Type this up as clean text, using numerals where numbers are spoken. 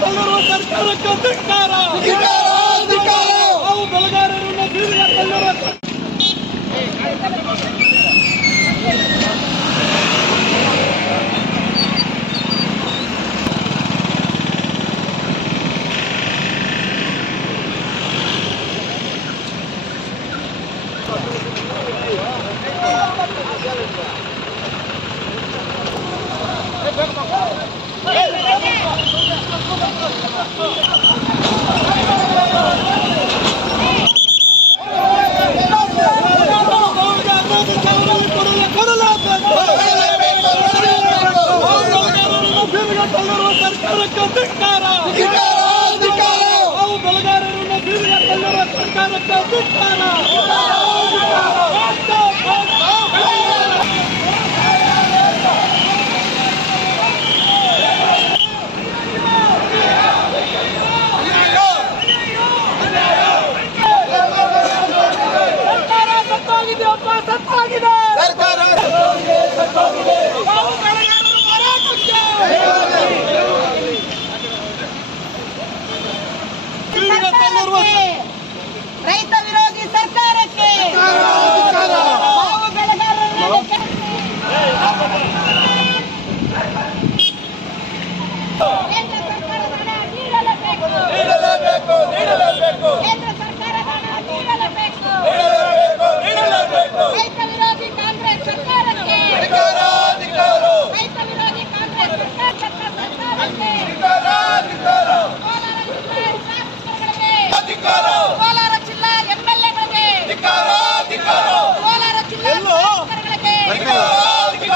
ತಳ್ಳಿರುವ ಸರ್ಕಾರಕ್ಕೆ ಧಿಕ್ಕಾರ. ನಾವು ಬೆಳೆಗಾರರನ್ನು ಬೀದಿಗೆ ತಳ್ಳಿರುವ ಸರ್ಕಾರಕ್ಕೆ ಧಿಕ್ಕಾರ. ನಾವು ಬೆಳೆಗಾರರನ್ನು ಬೀದಿಗೆ ತಳ್ಳಿರುವ ಸರ್ಕಾರಕ್ಕೆ ಧಿಕ್ಕಾರ. ರೈತ ವಿರೋಧಿ ಸರ್ಕಾರಕ್ಕೆ ನಾವು ಬೆಳೆಗಾರರನ್ನು ಕೇಂದ್ರ ಸರ್ಕಾರದ ಹಣ ನೀಡಲೇಬೇಕು. ಕೇಂದ್ರ ಸರ್ಕಾರದ ಹಣ ನೀಡಲೇಬೇಕು. ರೈತ ವಿರೋಧಿ ಕಾಂಗ್ರೆಸ್ ಸರ್ಕಾರಕ್ಕೆ ರೈತ ವಿರೋಧಿ ಕಾಂಗ್ರೆಸ್ ಸರ್ಕಾರಕ್ಕೆ ಕೋಲಾರ ಜಿಲ್ಲಾ ಎಂಎಲ್ಎಗಳಿಗೆ ಕೋಲಾರ ಜಿಲ್ಲಾ ಧಿಕ್ಕಾರ.